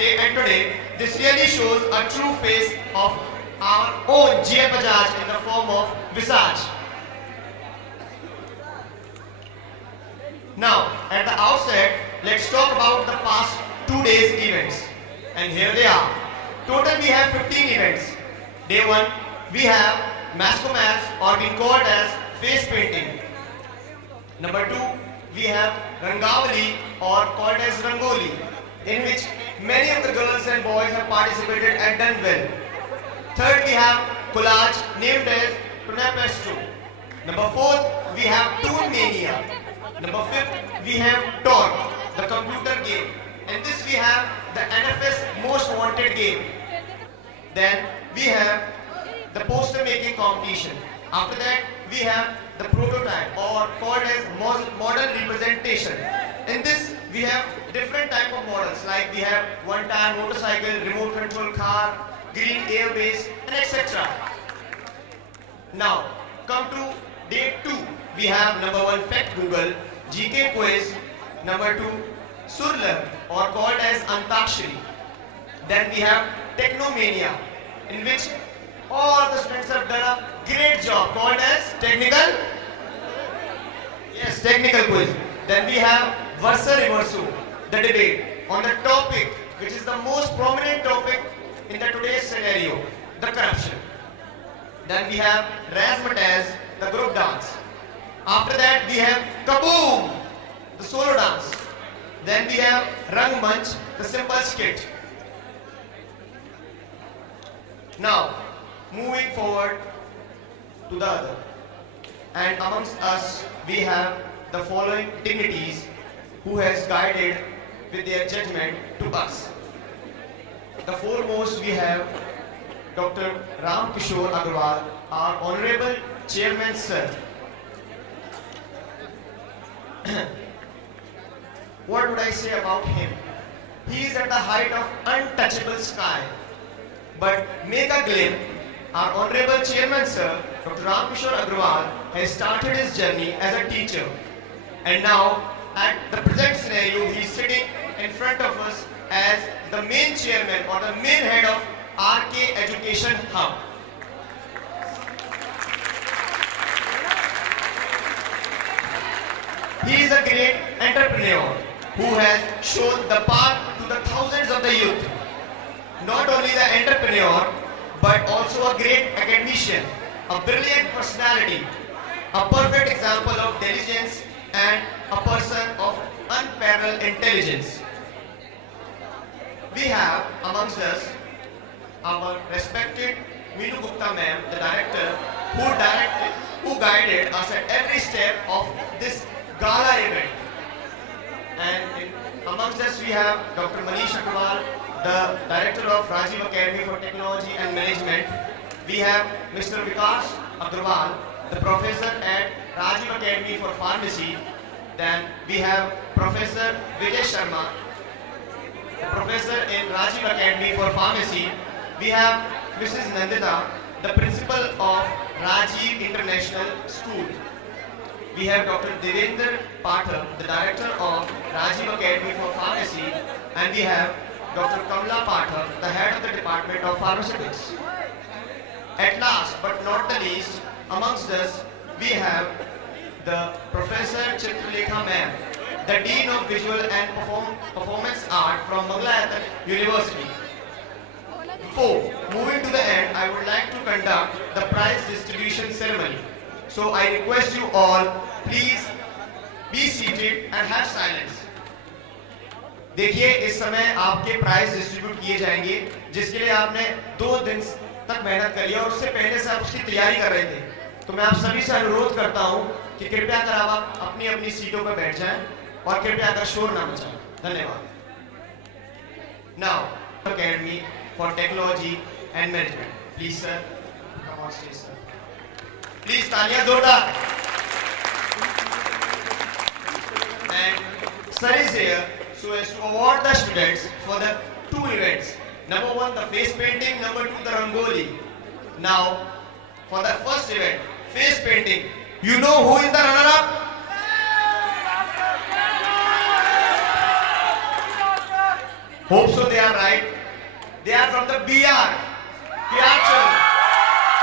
yesterday and today, this really shows a true face of our own GL Bajaj in the form of Visage. Now, at the outset, let's talk about the past 2 days events. And here they are. Total we have 15 events. Day 1, we have Mascomas, or being called as face painting. Number 2, we have Rangavali, or called as Rangoli, in which many of the girls and boys have participated and done well. Third, we have Collage, named as Tunapesto. Number 4th, we have Toon Mania. Number 5th, we have Torque, the computer game. In this we have the NFS most wanted game. Then we have the poster making competition. After that we have the prototype, or called as model representation. In this we have different type of models, like we have one-tire motorcycle, remote control car, green airbase, and etc. Now come to day 2. We have number 1 Fact Google, GK quiz. Number 2 Surlab, or called as Antakshari. Then we have Technomania, in which all the students have done a great job, called as technical quiz. Then we have Versa Reverso, the debate on the topic which is the most prominent topic in the today's scenario, the corruption. Then we have Razzmatazz, the group dance. After that we have Kaboom, the solo dance. Then we have Rangmanch, the simple skit. Now, moving forward to the other. And amongst us, we have the following dignities who has guided with their judgment to us. The foremost we have Dr. Ram Kishore Agarwal, our Honorable Chairman Sir. What would I say about him? He is at the height of untouchable sky. But make a glimpse, our Honorable Chairman Sir, Dr. Ram Kishore Agarwal, has started his journey as a teacher. And now, at the present scenario, he is sitting in front of us as the main chairman, or the main head of RK Education Hub. He is a great entrepreneur who has shown the path to the thousands of the youth. Not only the entrepreneur, but also a great academician, a brilliant personality, a perfect example of diligence, and a person of unparalleled intelligence. We have amongst us our respected Meenu Gupta ma'am, the director, who guided us at every step of this gala event. And amongst us we have Dr. Manish Agarwal, the director of Rajiv Academy for Technology and Management. We have Mr. Vikas Agarwal, the professor at Rajiv Academy for Pharmacy. Then we have Professor Vijay Sharma, the professor in Rajiv Academy for Pharmacy. We have Mrs. Nandita, the principal of Rajiv International School. We have Dr. Devendra Pathak, the director of Rajiv Academy for Pharmacy. And we have Dr. Kamla Pathak, the head of the Department of Pharmaceutics. At last but not the least, amongst us, we have the Professor Chitralekha ma'am, the Dean of Visual and Performance Art from Mangalayatan University. Before moving to the end, I would like to conduct the prize distribution ceremony. So I request you all, please be seated and have silence. देखिए इस समय आपके prize distribute किए जाएंगे, जिसके लिए आपने 2 दिन तक मेहनत करी है और उससे पहले से आप उसकी तैयारी कर रहे थे. तो मैं आप सभी से अनुरोध करता हूं कि कृपया कर आप अपनी अपनी सीटों पर बैठ जाएं और कृपया कर शोर ना मचाएं. धन्यवाद. Now, Academy for Technology and Management. Please, sir, come on stage, sir. Please, तालियां जोरदार. And sir is here so as to award the students for the 2 events. Number 1, the face painting. Number 2, the Rangoli. Now, for the first event, face painting, you know who is the runner-up? Hope so they are right. They are from the BR. Kirachal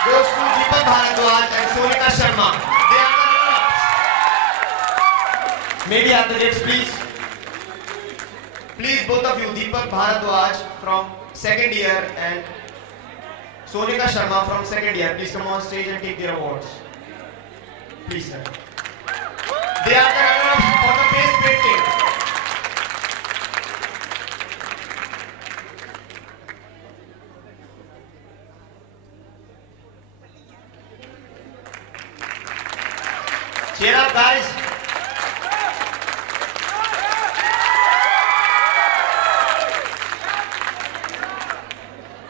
goes to Deepak Bharadwaj and Sonika Sharma. They are the runners-up. Maybe at the dates, please. Please, both of you, Deepak Bharadwaj from second year and Sonika Sharma from second year, please come on stage and take their awards. Please, sir. They are the runners-ups for the face painting. Cheer up, guys.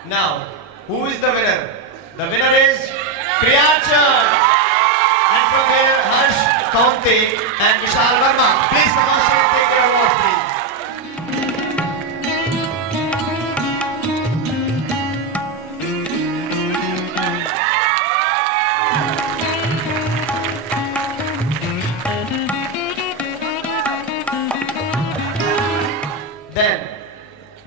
Now, who is the winner? The winner is Kriyachal. And from here, Harsh Kaunte and Vishal Verma. Please come on stage and take their awards, please. Then,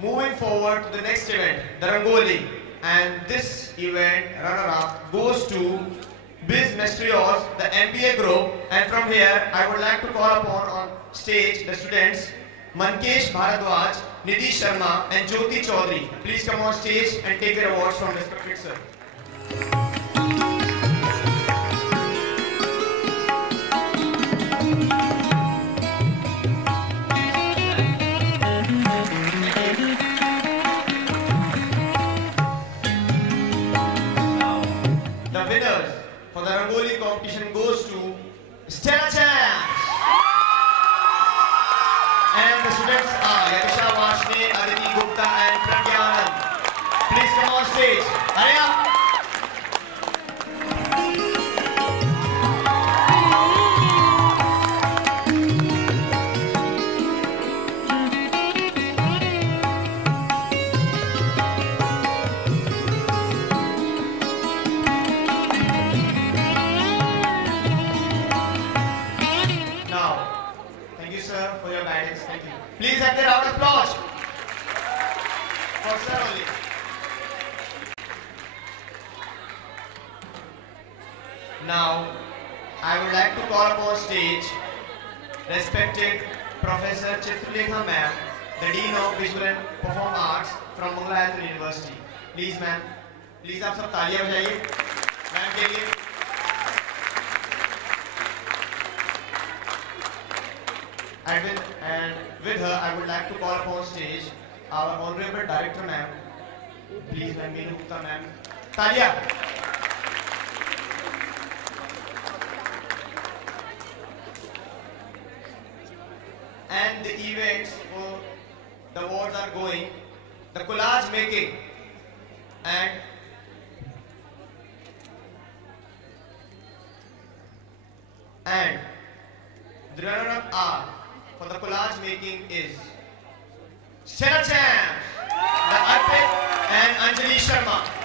moving forward to the next event, the Rangoli. And this event runner-up goes to Biz Mestrios, the MBA group. And from here, I would like to call upon on stage the students Mankesh Bharadwaj, Nidhi Sharma and Jyoti Chaudhary. Please come on stage and take their awards from respected sir. The winners for the Rangoli competition goes to Stella Champs. And the students are Yatisha Vashne, Aditi Gupta and Pragya Anand. Please come on stage. Hurry up. For your guidance, thank you. Please have the round of applause for sir only. Now, I would like to call upon stage respected Professor Chitralekha ma'am, the Dean of Visual and Performing Arts from Mangalore University. Please ma'am, please आप सब तालियां बजाइए ma'am के लिए. And with her, I would like to call upon stage our Honorable Director ma'am. Please ma'am, Meenu Gupta ma'am. Talia. And the events for the awards are going. The collage making and the runner-up are for the collage making is Stella Champs, the Arpit and Anjali Sharma.